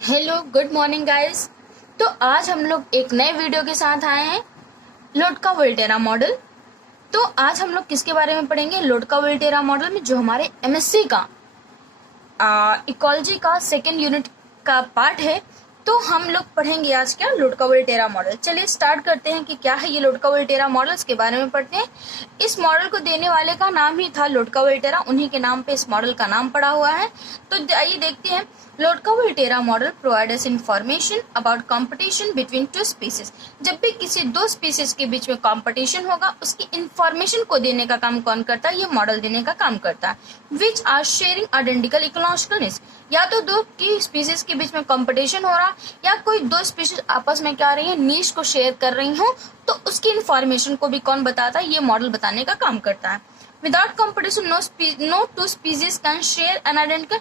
Hello good morning guys. तो आज हम लोग एक नए वीडियो के साथ आए हैं, लोडका-वोल्टेरा मॉडल। तो आज हम लोग किसके बारे में पढ़ेंगे? लोडका-वोल्टेरा मॉडल में जो हमारे एमएससी का इकोलॉजी का सेकेंड यूनिट का पार्ट है। तो हम लोग पढ़ेंगे आज क्या, लोडका-वोल्टेरा मॉडल। चलिए स्टार्ट करते हैं कि क्या है ये लोडका-वोल्टेरा मॉडल, इसके बारे में पढ़ते हैं। इस मॉडल को देने वाले का नाम ही था लोडका-वोल्टेरा, उन्हीं के नाम पे इस मॉडल का नाम पड़ा हुआ है। तो आइए देखते हैं। Lotka Volterra model provides information about competition between two species. जब भी किसी दो स्पीसीज के बीच में कंपटीशन होगा, उसकी इंफॉर्मेशन को देने का काम कौन करता है? ये मॉडल देने का काम करता है। Which are sharing identical ecological needs. या तो दो की स्पीसीज के बीच में कंपटीशन हो रहा, या कोई दो स्पीसीज आपस में क्या रही है, नीश को शेयर कर रही हो, तो उसकी इंफॉर्मेशन को भी कौन बताता है? ये मॉडल बताने का काम करता है। Without competition no two species can share an identical.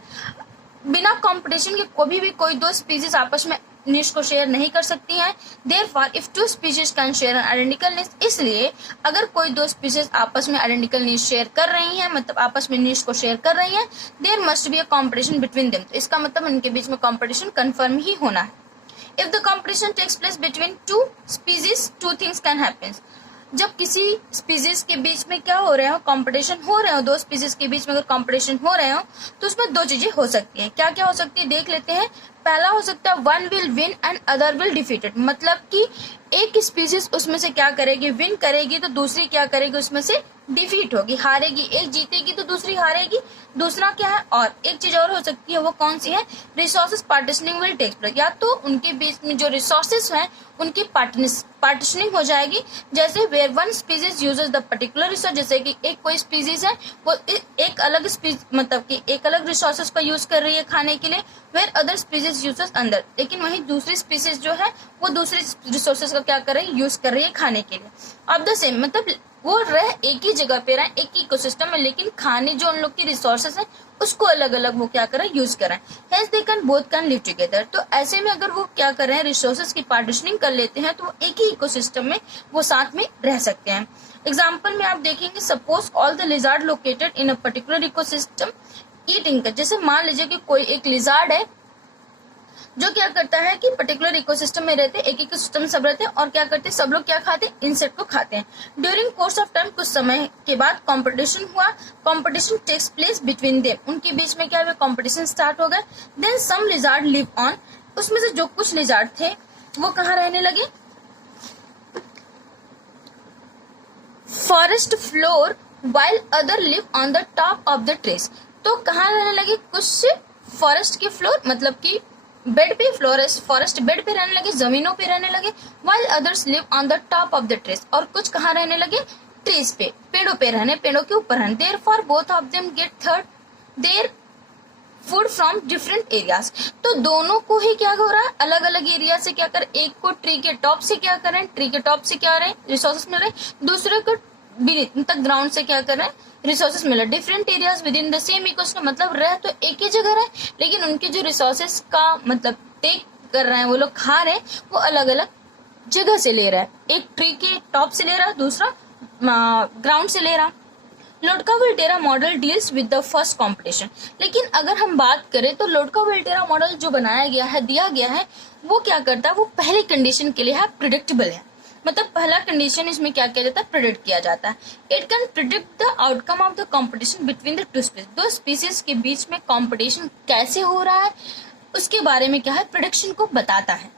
बिना कंपटीशन के कभी भी कोई दो स्पीसीज आपस में निश को शेयर नहीं कर सकती हैं। Therefore if two species can share an identical niche, इसलिए अगर कोई दो स्पीसीज आपस में आइडेंटिकल निश शेयर कर रही हैं, मतलब आपस में निश को शेयर कर रही हैं, there must be a competition between them. तो इसका मतलब उनके बीच में कंपटीशन कंफर्म ही होना है। If the competition takes place between two species, two things can happen. जब किसी स्पीसीज के बीच में क्या हो रहे हो, कंपटीशन हो रहे हो, दो स्पीसीज के बीच में अगर कंपटीशन हो रहे हो, तो उसमें दो चीजें हो सकती हैं। क्या क्या हो सकती है देख लेते हैं। पहला हो सकता है one will win and other will defeated, मतलब कि एक स्पीसीज उसमें से क्या करेगी, विन करेगी, तो दूसरी क्या करेगी, उसमें से डिफीट होगी, हारेगी। एक जीतेगी तो दूसरी हारेगी। दूसरा क्या है, और एक चीज और हो सकती है, वो कौन सी है? Resources partitioning will take place. या तो उनके बीच में जो रिसोर्सेज हैं उनकी पार्टिशनिंग हो जाएगी। जैसे where one species uses the particular resource, जैसे कि एक कोई स्पीसीज है वो एक अलग मतलब कि एक अलग रिसोर्सेज का यूज कर रही है खाने के लिए, वेयर अदर स्पीसीज यूजेस अंदर, लेकिन वही दूसरी स्पीसीज जो है वो दूसरी रिसोर्सेज का क्या कर रही है, यूज कर रही है खाने के लिए। ऑफ द सेम, मतलब वो रह एक ही जगह पे रहे, एक ही इकोसिस्टम में, लेकिन खाने जो उन लोग की रिसोर्सेज है उसको अलग अलग वो क्या करें, यूज करें। Hence they can both can live together. तो ऐसे में अगर वो क्या कर रहे हैं, रिसोर्सेज की पार्टिशनिंग कर लेते हैं, तो वो एक ही इकोसिस्टम में वो साथ में रह सकते हैं। एग्जाम्पल में आप देखेंगे, suppose all the lizard located in a particular ecosystem eating. जैसे मान लीजिए कि कोई एक लिजार्ड है जो क्या करता है कि पर्टिकुलर इकोसिस्टम में रहते हैं, एक इकोसिस्टम सब रहते हैं, और क्या करते हैं, सब लोग क्या खाते हैं, इंसेक्ट को खाते हैं। ड्यूरिंग कोर्स ऑफ टाइम, कुछ समय के बाद कंपटीशन हुआ, competition takes place between them, उनके बीच में क्या हुआ, कंपटीशन स्टार्ट हो गया। Then some lizard live on, उसमें से जो कुछ लिजार्ड थे वो कहाँ रहने लगे, forest floor, while other live on the top of the trees. तो कहाँ रहने लगे, कुछ फॉरेस्ट के फ्लोर, मतलब कि बेड पे, फॉरेस्ट बेड पे रहने लगे, जमीनों पे रहने लगे, while others live on the top of the trees, और कुछ कहाँ रहने लगे, ट्रीज पे, पेड़ों पे रहने, पेड़ों के ऊपर रहने। Therefore both of them get their food from different areas. तो दोनों को ही क्या हो रहा है, अलग अलग एरिया से क्या कर, एक को ट्री के टॉप से क्या करें, ट्री के टॉप से क्या रहे रिसोर्सेस मिल रहे, दूसरे को तक ग्राउंड से क्या कर रहे हैं, रिसोर्सेस मिल रहे। Different areas with in the same ecosystem, मतलब रह तो एक ही जगह रहे, लेकिन उनके जो रिसोर्सेस का मतलब टेक कर रहे हैं, वो लोग खा रहे हैं, वो अलग अलग जगह से ले रहा है। एक ट्री के टॉप से ले रहा है, दूसरा ग्राउंड से ले रहा। Lotka Volterra model deals with the first competition. लेकिन अगर हम बात करें तो लोडका-वोल्टेरा मॉडल जो बनाया गया है, दिया गया है, वो क्या करता है, वो पहले कंडीशन के लिए है प्रिडिक्टेबल है। मतलब पहला कंडीशन इसमें क्या किया जाता है, प्रिडिक्ट किया जाता है। It can predict the outcome of the competition between the two species. दो स्पीसीज के बीच में कंपटीशन कैसे हो रहा है उसके बारे में क्या है, प्रिडिक्शन को बताता है।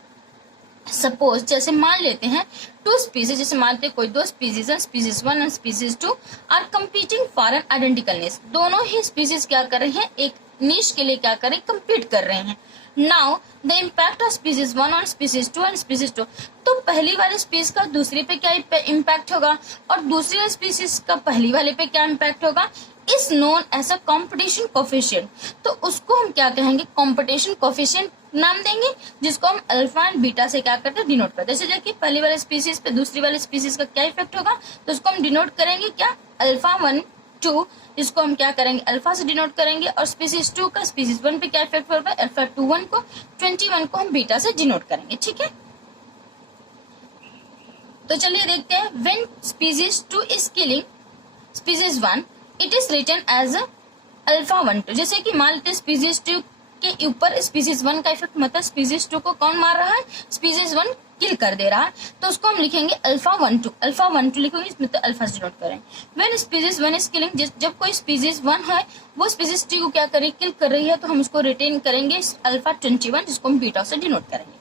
सपोज जैसे मान लेते हैं टू स्पीसीज, जैसे मानते हैं कोई दो स्पीसीज है, स्पीसीज 1 और species 2 are competing for an identical niche. दोनों ही स्पीसीज क्या कर रहे हैं, एक निश के लिए क्या कर रहे हैं, कंपीट कर रहे हैं। Now the impact of species 1 on species 2 and species 2। तो पहली वाले स्पीसीज का दूसरी पे क्या इम्पैक्ट होगा, और दूसरी वाले स्पीसीज का पहली वाले पे क्या इम्पैक्ट होगा, is known as a competition coefficient. तो उसको हम क्या कहेंगे, कॉम्पिटिशन कोफिशिएंट नाम देंगे, जिसको हम अल्फा एंड बीटा से क्या करते हैं, डिनोट करते हैं। जैसे कि पहली वाले स्पीसीज पे दूसरी वाले स्पीसीज का क्या इफेक्ट होगा, तो उसको हम डिनोट करेंगे क्या, अल्फा 1 2, इसको हम क्या करेंगे, अल्फा से डिनोट करेंगे, और स्पीसीज 2 का स्पीसीज 1 पे क्या इफेक्ट होगा, अल्फा 21 को, 21 को हम बीटा से डिनोट करेंगे। ठीक है, तो चलिए देखते हैं। When species 2 is killing species 1, it is written as alpha 1 2। जैसे कि मान लेते हैं स्पीसीज 2 के ऊपर स्पीसीज 1 का इफेक्ट, मतलब स्पीसीज 2 को कौन मार रहा है, स्पीसीज 1 किल कर दे रहा है, तो उसको हम लिखेंगे अल्फा 1 2 लिखेंगे, इसमें तो अल्फा से डिनोट करेंगे। व्हेन स्पीसीज 1 इज किलिंग, जब कोई स्पीसीज 1 है वो स्पीसीज 2 को क्या करे, किल कर रही है, तो हम उसको रिटेन करेंगे अल्फा 21, जिसको हम बीटा से डिनोट करेंगे।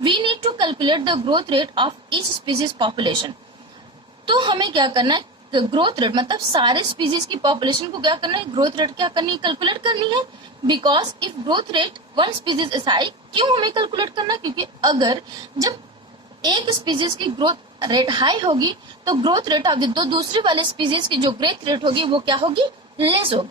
We need to calculate the growth rate of each species population. तो हमें क्या करना है, ग्रोथ रेट मतलब सारे स्पीसीज की पॉपुलेशन को क्या करना है, ग्रोथ रेट क्या करनी है, कैलकुलेट करनी है। Because if growth rate one species is high, क्यों हमें कैलकुलेट करना है, क्योंकि अगर जब एक स्पीसीज की ग्रोथ रेट हाई होगी तो ग्रोथ रेट ऑफ दो दूसरे वाले स्पीसीज की जो ग्रोथ रेट होगी वो क्या होगी, लेस होगी।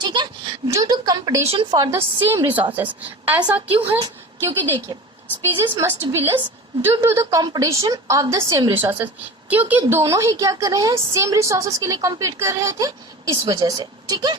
ठीक है, due to competition for the same resources. ऐसा क्यों है, क्योंकि देखिए species must be less due to the competition of the same resources, क्योंकि दोनों ही क्या कर रहे हैं, सेम रिसोर्सेज के लिए कम्पीट कर रहे थे, इस वजह से। ठीक है,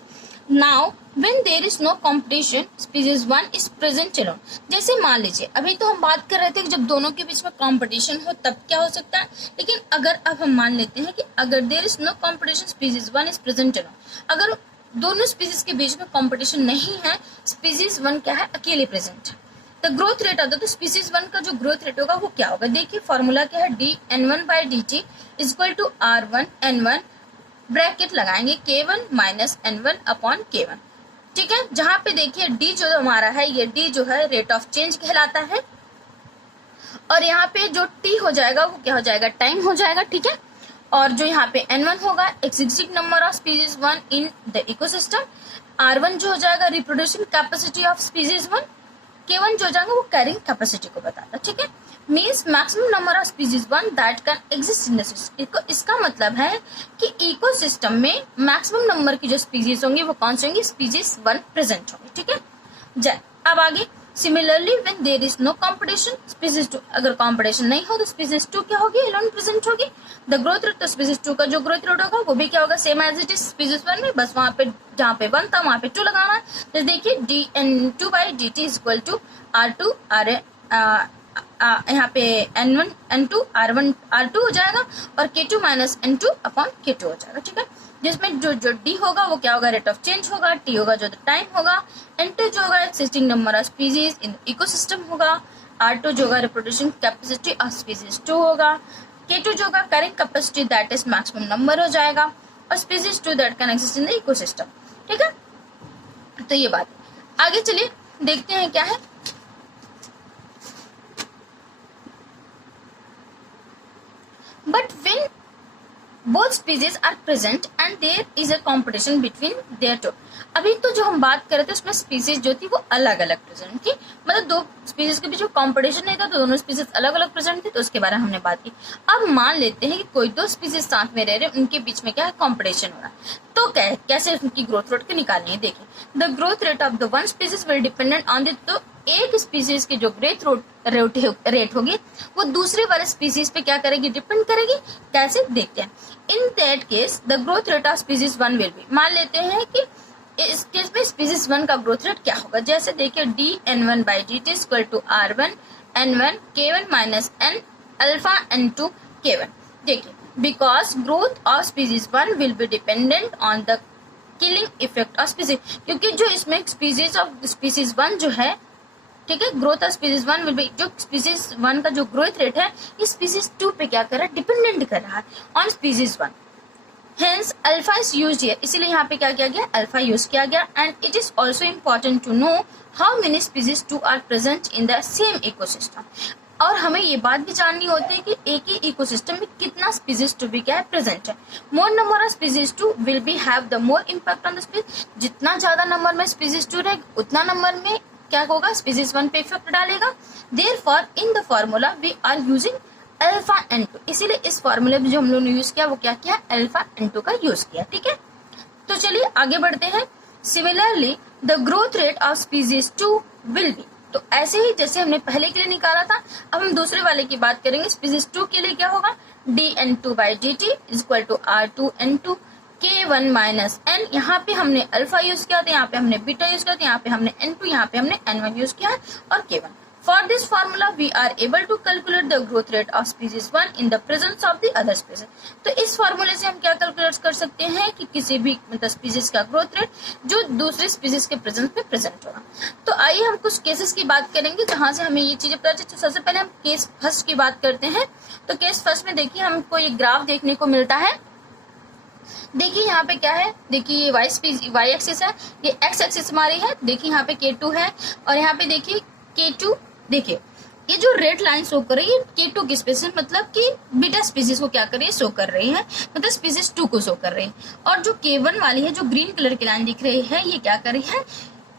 now when there is no competition species 1 is present alone. जैसे मान लीजिए अभी तो हम बात कर रहे थे कि जब दोनों के बीच में कंपटीशन हो तब क्या हो सकता है, लेकिन अगर अब हम मान लेते हैं कि अगर there is no competition species 1 is present alone, अगर दोनों स्पीसीज के बीच में कंपटीशन नहीं है, स्पीसीज 1 क्या है, अकेले प्रेजेंट है, द ग्रोथ रेट आता है, तो स्पीसीज 1 का जो ग्रोथ रेट होगा वो क्या होगा, देखिए फॉर्मूला क्या है, dn1/dt equal to r1n1 bracket लगाएंगे k1 minus n1 upon k1। ठीक है, जहां पे देखिए d जो हमारा है, ये d जो है रेट ऑफ चेंज कहलाता है, और यहाँ पे जो t हो जाएगा वो क्या हो जाएगा, टाइम हो जाएगा। ठीक है, और जो यहाँ पे n1 होगा existing number of species 1 in the ecosystem, r1 जो हो जाएगा reproducing capacity of species 1, K1 जो हो जाएगा वो कैरिंग कैपेसिटी को बताता है। ठीक है, means maximum number of species 1 that can exist in the system. इसका मतलब है कि इकोसिस्टम में मैक्सिमम नंबर की जो स्पीसीज होंगी वो कौन सी होंगी, स्पीसीज 1 प्रेजेंट होंगी। ठीक है, अब आगे similarly when there is no competition species 2, अगर कंपटीशन नहीं हो तो स्पीसीज 2 क्या होगी, एलोन प्रेजेंट होगी। द ग्रोथ रेट, तो स्पीसीज 2 का जो ग्रोथ रेट होगा वो भी क्या होगा, same as it is species 1 में, बस वहां पे जहां पे 1 था वहां पे 2 लगाना है। तो देखिए dn2/dt इक्वल टू r2 यहाँ पे n1 n2 r1 r2 हो जाएगा, और k2 minus n2 upon k2 हो जाएगा। ठीक है, जिसमें जो d होगा वो क्या होगा, रेट ऑफ चेंज होगा, t होगा जो टाइम होगा, n2 जो होगा existing number of species in ecosystem होगा, r2 जो होगा रिप्रोड्यूसिंग कैपेसिटी ऑफ स्पीसीज 2 होगा, k2 जो होगा carrying capacity that is maximum number हो जाएगा, और species 2 that can exist in the ecosystem. ठीक है, तो ये बात। आगे चलिए देखते हैं क्या है। But when both species are present and there is a competition between their two, अभी तो जो हम बात कर रहे थे उसमें स्पीसीज जो थी वो अलग अलग प्रेजेंट थी, मतलब दो स्पीसीज के बीच में कंपटीशन नहीं था तो दोनों स्पीसीज अलग अलग प्रेजेंट थी, तो उसके बारे में हमने बात की। अब मान लेते हैं कि कोई दो स्पीसीज साथ में रह रहे, उनके बीच में क्या है, कंपटीशन हो रहा है, तो कैसे उनकी ग्रोथ रेट को निकालनी है। देखिए the growth rate of the one species will dependent on the, तो एक स्पीसीज की जो ग्रोथ रेट होगी वो दूसरे वाले स्पीसीज पे क्या करेगी, डिपेंड करेगी। कैसे देखते हैं, in that case the growth rate of species 1 will B, मान लेते हैं कि इस केस में स्पीसीज 1 का ग्रोथ रेट क्या होगा, जैसे देखिए dn1/dt equal to r1 n1 k1 minus n alpha n2 k1। देखिए because growth of species 1 will be dependent on the killing effect of species, क्योंकि जो इसमें स्पीसीज ऑफ स्पीसीज 1 जो है, ठीक है, growth of species 1 will B, जो species 1 का जो ग्रोथ रेट है इस स्पीसीज 2 पे क्या कर रहा है, डिपेंडेंट कर रहा है on species 1। Hence alpha is used here, इसीलिए यहाँ पे क्या किया गया, अल्फा यूज किया गया। And it is also important to know how many species 2 are present in the same ecosystem, और हमें ये बात भी जाननी होती है कि एक ही इकोसिस्टम में कितना स्पीसीज 2 भी क्या है, प्रेजेंट है। मोर number of species 2 will be have the more impact on the species, जितना ज्यादा नंबर में स्पीसीज 2 रहेगा उतना नंबर में क्या होगा, स्पीसीज 1 पे इफेक्ट डालेगा। Therefore in the formula we are using alpha n2, इसीलिए इस फॉर्मूले में जो हम लोगों ने यूज किया वो क्या किया, अल्फा n2 का यूज किया। ठीक है, तो चलिए आगे बढ़ते हैं। Similarly the growth rate of species 2 will be, तो ऐसे ही जैसे हमने पहले के लिए निकाला था, अब हम दूसरे वाले की बात करेंगे। स्पीसीज 2 के लिए क्या होगा, dn2/dt equal to r2n2 k1 minus n, यहाँ पे हमने अल्फा यूज किया था, यहाँ पे हमने बीटा यूज किया था, यहाँ पे हमने n2, यहाँ पे हमने n1 यूज किया है, और k1। For this formula we are able to calculate the growth rate of species 1 in the presence of the other species. तो इस फॉर्मूले से हम क्या कैलकुलेट कर सकते हैं कि किसी भी मतलब स्पीसीज का ग्रोथ रेट जो दूसरी स्पीसीज के प्रेजेंस में प्रेजेंट होगा। तो आइए हम कुछ केसेस की बात करेंगे जहां से हमें ये चीजें पता चलती है। सबसे पहले हम केस फर्स्ट की बात करते हैं। तो केस फर्स्ट में देखिए हमको ये ग्राफ देखने को मिलता है। देखिए यहाँ पे क्या है, देखिए ये वाई एक्सिस है, ये एक्स एक्सिस हमारी है। देखिए यहाँ पे K2 है और यहाँ पे देखिए K2, देखिए ये जो रेड लाइन शो कर रही है K2 की स्पीसीज मतलब कि बीटा स्पीसीज को क्या कर रही है, शो कर रही है, मतलब स्पीसीज 2 को शो कर रही है। और जो K1 वाली है जो ग्रीन कलर की लाइन दिख रही है ये क्या कर रही है,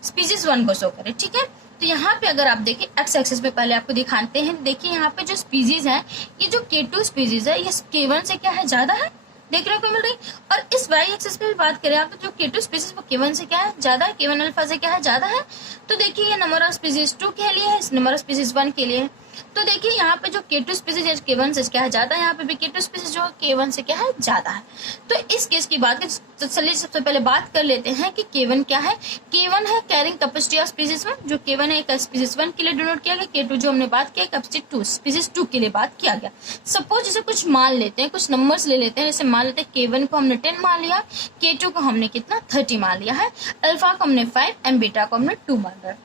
स्पीसीज 1 को शो कर रही है। ठीक है, तो यहाँ पे अगर आप देखिए एक्स एक्सिस पे पहले आपको दिखाते हैं। देखिए यहाँ पे जो स्पीसीज है ये जो K2 स्पीसीज है ये K1 से क्या है, ज्यादा है, देखने को मिल रही। और इस वाई एक्सिस पे भी बात करें आप तो जो K2 स्पीसीज वो K1 से क्या है, ज्यादा है, K1 अल्फा से क्या है, ज्यादा है। तो देखिए ये नंबर ऑफ स्पीसीज 2 के लिए है, इस नंबर ऑफ स्पीसीज 1 के लिए है। तो देखिए यहाँ पे जो K2 स्पीसीज है K1 से क्या है, ज्यादा है, यहाँ पे भी K2 स्पीसीज जो K1 से क्या है, ज्यादा है। तो इस केस की बात करें तो चलिए सबसे पहले बात कर लेते हैं कि K1 क्या है। K1 है कैरिंग कैपेसिटी ऑफ स्पीसीज 1, जो K1 है स्पीसीज 1 के लिए डिनोट किया गया। K2 जो हमने बात किया कैपेसिटी 2 स्पीसीज 2 के लिए बात किया गया। सपोज जैसे कुछ मान लेते हैं, कुछ नंबर्स ले लेते हैं। जैसे मान लेते हैं K1 को हमने 10 मान लिया, K2 को हमने कितना 30 मान लिया है, अल्फा को हमने 5 एंड बीटा को हमने 2 मान लिया।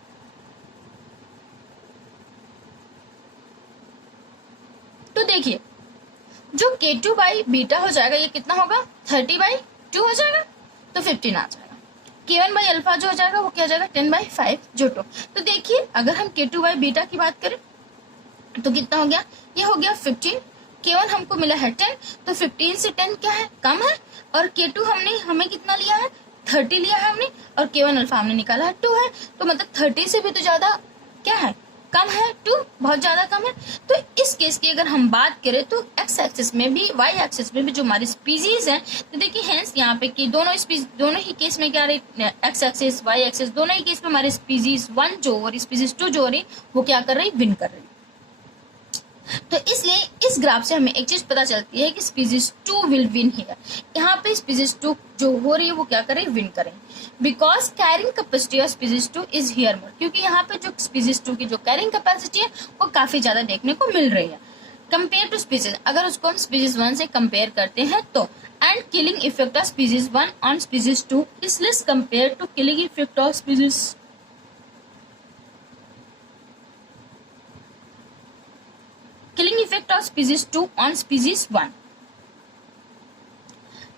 तो देखिए जो K2 बाई बीटा हो जाएगा ये कितना होगा, 30/2 हो जाएगा, तो 15 आ जाएगा। K1 बाई अल्फा जो हो जाएगा वो क्या हो जाएगा, 10/5 जो 2। तो देखिए अगर हम K2 बाई बीटा की बात करें तो कितना हो गया, ये हो गया 15। K1 हमको मिला है 10, तो 15 से 10 क्या है, कम है। और K2 हमें कितना लिया है, 30 लिया है हमने, और K1 अल्फा हमने निकाला है 2 है। तो मतलब 30 से भी तो ज्यादा क्या है, कम है, 2 बहुत ज्यादा कम है। तो इस केस की अगर हम बात करें तो एक्स एक्सिस में भी वाई एक्सिस में भी जो हमारी स्पीसीज है, तो देखिए हेंस यहाँ पे कि दोनों ही केस में क्या रही, एक्स एक्सिस वाई एक्सिस दोनों ही केस में हमारे स्पीसीज 1 जो और स्पीसीज 2 जो हो रही वो क्या कर रही, विन कर रही। तो इसलिए इस ग्राफ से हमें एक चीज पता चलती है कि स्पीसीज 2 विल विन हियर। यहाँ पे स्पीसीज 2 जो हो रही है वो क्या करें, विन करें, because carrying capacity of species 2 is here more, क्योंकि यहाँ पे जो स्पीसीज 2 की जो कैरिंग कैपेसिटी है वो काफी ज्यादा देखने को मिल रही है कंपेयर टू स्पीसीज। अगर उसको हम स्पीसीज 1 से कंपेयर करते हैं तो and killing effect of species 1 on species 2 is less compare to killing effect of species killing effect of species 2 on species 1।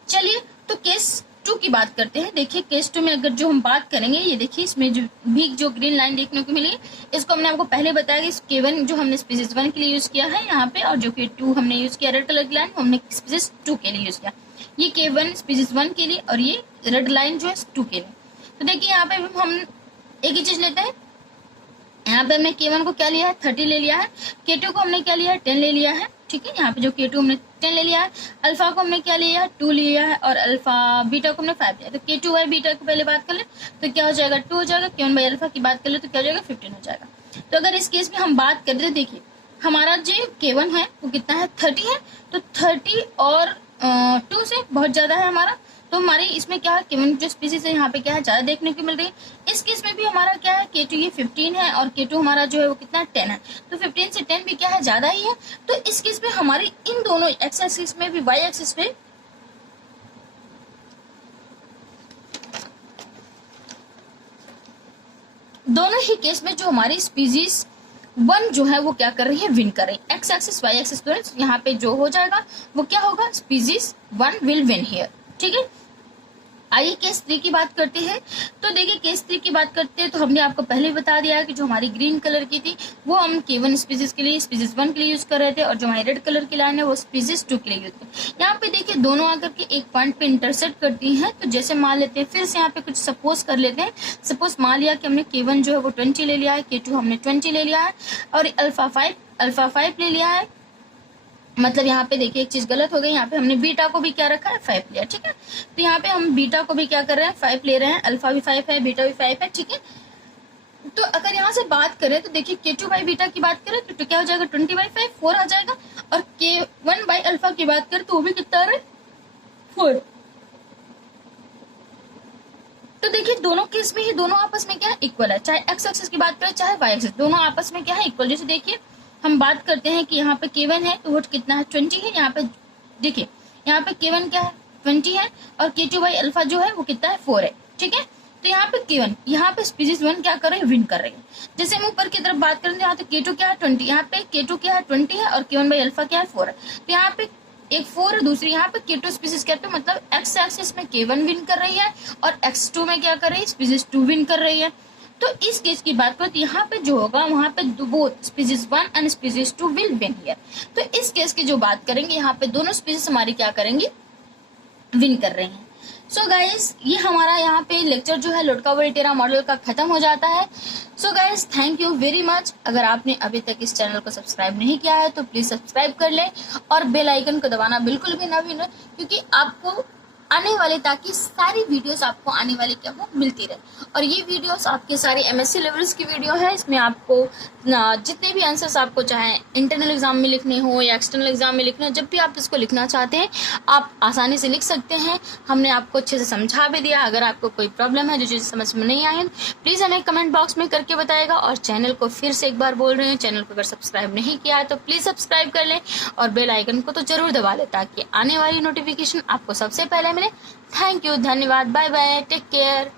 चलिए तो केस 2 की बात करते हैं। देखिए केस 2 में अगर जो हम बात करेंगे, ये देखिए इसमें जो ग्रीन लाइन देखने को मिली, इसको हमने आपको पहले बताया कि K1 जो हमने स्पीसीज 1 के लिए यूज किया है यहाँ पे, और जो K2 हमने यूज किया रेड कलर की लाइन हमने स्पीसीज 2 के लिए यूज किया। ये K1 स्पीसीज 1 के लिए और ये रेड लाइन जो है 2 के लिए। तो देखिए यहाँ पे हम एक ही चीज लेते हैं, यहाँ पे हमने K1 को क्या लिया है, 30 ले लिया है, K2 को हमने क्या लिया है, 10 ले लिया है। ठीक है, यहाँ पे जो K2 हमने 10 ले लिया है, अल्फा को हमने क्या लिया है, 2 लिया है, और अल्फा बीटा को हमने 5 लिया। तो K2 बाई बीटा को पहले बात कर ले तो क्या हो जाएगा, 2 हो जाएगा। K1 बाई अल्फा की बात कर ले तो क्या हो जाएगा, 15 हो जाएगा। तो अगर इस केस में हम बात करें तो देखिए हमारा जो K1 है वो कितना है, 30 है। तो 30 और 2 से बहुत ज्यादा है हमारा, तो हमारे इसमें क्या है, K1 जो स्पीसीज है यहाँ पे क्या है, ज्यादा देखने को मिल रही है। इस केस में भी हमारा क्या है, K2 ये 15 है और K2 हमारा जो है वो कितना है, 10 है। तो 15 से 10 भी क्या है, ज्यादा ही है। तो इस केस में हमारी इन दोनों एक्स एक्सिस में भी वाई एक्सिस में दोनों ही केस में जो हमारी स्पीसीज 1 जो है वो क्या कर रही है, विन कर रही है। एक्स एक्सिस वाई एक्सिस दोनों यहाँ पे जो हो जाएगा वो क्या होगा, स्पीसीज 1 विल विन हियर। ठीक है, आइए केस 3 की बात करते हैं। तो देखिए केस 3 की बात करते हैं तो हमने आपको पहले ही बता दिया कि जो हमारी ग्रीन कलर की थी वो हम K1 स्पीसीज के लिए स्पीसीज 1 के लिए यूज कर रहे थे, और जो हमारी रेड कलर की लाइन है वो स्पीसीज 2 के लिए यूज कर। यहाँ पे देखिए दोनों आकर के एक पॉइंट पे इंटरसेक्ट करती हैं। तो जैसे मान लेते हैं, फिर से यहाँ पे कुछ सपोज कर लेते हैं। सपोज मान लिया कि हमने K1 जो है वो 20 ले लिया है, K2 हमने 20 ले लिया है, और अल्फा 5 ले लिया है। मतलब यहाँ पे देखिए एक चीज गलत हो गई, यहाँ पे हमने बीटा को भी क्या रखा है, 5 लिया। ठीक है, तो यहाँ पे हम बीटा को भी क्या कर रहे हैं, 5 ले रहे हैं। अल्फा भी 5 है, बीटा भी 5 है। ठीक है, तो अगर यहाँ से बात करें तो देखिए K2 बाई बीटा की बात करें तो क्या हो जाएगा, 20/5 4 आ जाएगा। और K1 बाई अल्फा की बात करें तो वो भी कितना आ रहा है, 4। तो देखिए दोनों केस में ही दोनों आपस में क्या है, इक्वल है। चाहे एक्स एक्सिस की बात करें चाहे वाई एक्सिस, दोनों आपस में क्या है, इक्वल। जैसे देखिए हम बात करते हैं कि यहाँ पे K1 है तो वो कितना है, 20 है। यहाँ पे देखिए यहाँ पे K1 क्या है, 20 है, और K2 बाई अल्फा जो है वो कितना है, 4 है। ठीक है, तो यहाँ पे K1, यहाँ पे स्पीसीज 1 क्या कर रहे हैं, विन कर रही है। जैसे हम ऊपर की तरफ बात करें तो यहाँ पे K2 क्या है, 20, यहाँ पे K2 क्या है, 20 है, और K1 बाई अल्फा क्या है, 4 है। तो यहाँ पे एक 4 है, दूसरी यहाँ पे K2 स्पीसीज कहते हैं, मतलब एक्स एक्सिस में K1 विन कर रही है और X2 में क्या कर रही है, स्पीसीज 2 विन कर रही है। तो इस केस की बात करें तो यहाँ पे जो होगा वहां पे both species 1 and species 2 will win here. तो इस केस की जो बात करेंगे यहाँ पे दोनों स्पीसीज हमारी क्या करेंगी, विन कर रहे हैं। सो गाइस ये हमारा यहाँ पे लेक्चर जो है लोटका-वोल्टेरा मॉडल का खत्म हो जाता है। So guys thank you very much. अगर आपने अभी तक इस चैनल को सब्सक्राइब नहीं किया है तो प्लीज सब्सक्राइब कर लें और बेल आइकन को दबाना बिल्कुल भी ना भूलें, क्योंकि आपको आने वाले, ताकि सारी वीडियोस आपको आने वाली क्या हो, मिलती रहे। और ये वीडियोस आपके सारे MSc लेवल्स की वीडियो है। इसमें आपको जितने भी आंसर्स आपको चाहे इंटरनल एग्जाम में लिखने हो या एक्सटर्नल एग्जाम में लिखने हो, जब भी आप इसको लिखना चाहते हैं आप आसानी से लिख सकते हैं। हमने आपको अच्छे से समझा भी दिया। अगर आपको कोई प्रॉब्लम है, जो चीज़ समझ में नहीं आए, प्लीज़ हमें कमेंट बॉक्स में करके बताएगा। और चैनल को फिर से एक बार बोल रहे हैं, चैनल को अगर सब्सक्राइब नहीं किया है तो प्लीज़ सब्सक्राइब कर लें और बेल आइकन को तो जरूर दबा लें, ताकि आने वाली नोटिफिकेशन आपको सबसे पहले मिले। थैंक यू, धन्यवाद, बाय बाय, टेक केयर।